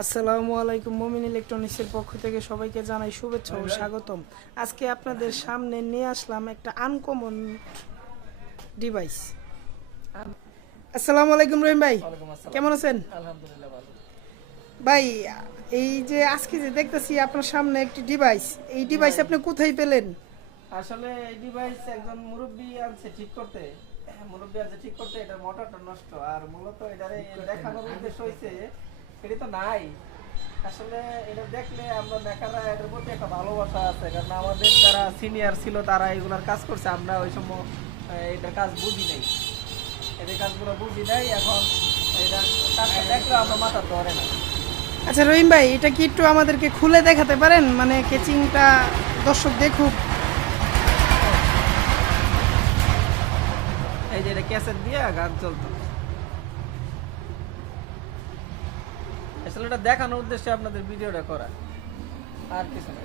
আসসালামু আলাইকুম। মুমিন ইলেকট্রনিক্সের পক্ষ থেকে সবাইকে জানাই শুভেচ্ছা ও স্বাগতম। আজকে আপনাদের সামনে নিয়ে আসলাম একটা আনকমন ডিভাইস। আসসালামু আলাইকুম রহিম ভাই, ওয়ালাইকুম আসসালাম। কেমন আছেন? আলহামদুলিল্লাহ ভালো। ভাই, এই যে আজকে যে দেখতেছি আপনার সামনে একটি ডিভাইস, এই ডিভাইস ভাই। আপনি কোথায় পেলেন? আসলে এই ডিভাইস একজন মুরব্বী আনছে ঠিক করতে। মুরব্বী আনছে ঠিক করতে, এটার মোটরটা নষ্ট। আর মূলত এটারে দেখানোর উদ্দেশ্য হইছে এটা তো নাই। আসলে এটা দেখলে আমরা মেকাররা এটার প্রতি একটা ভালোবাসা আছে, কারণ আমাদের যারা সিনিয়র ছিল তারা এগুলার কাজ করছে, আমরা ওই সময় এটার কাজ বুঝি নাই, এদের কাজগুলো বুঝি নাই। এখন এটা কাজটা দেখলে আমরা মাথা ধরে না। আচ্ছা রহিম ভাই, এটা কি একটু আমাদেরকে খুলে দেখাতে পারেন? মানে কেচিংটা দর্শক দেখুক। এই যে এটা ক্যাসেট দিয়ে গান চলতো। আসলে এটা দেখানোর উদ্দেশ্যে আপনাদের ভিডিওটা করা, আর কিছু না।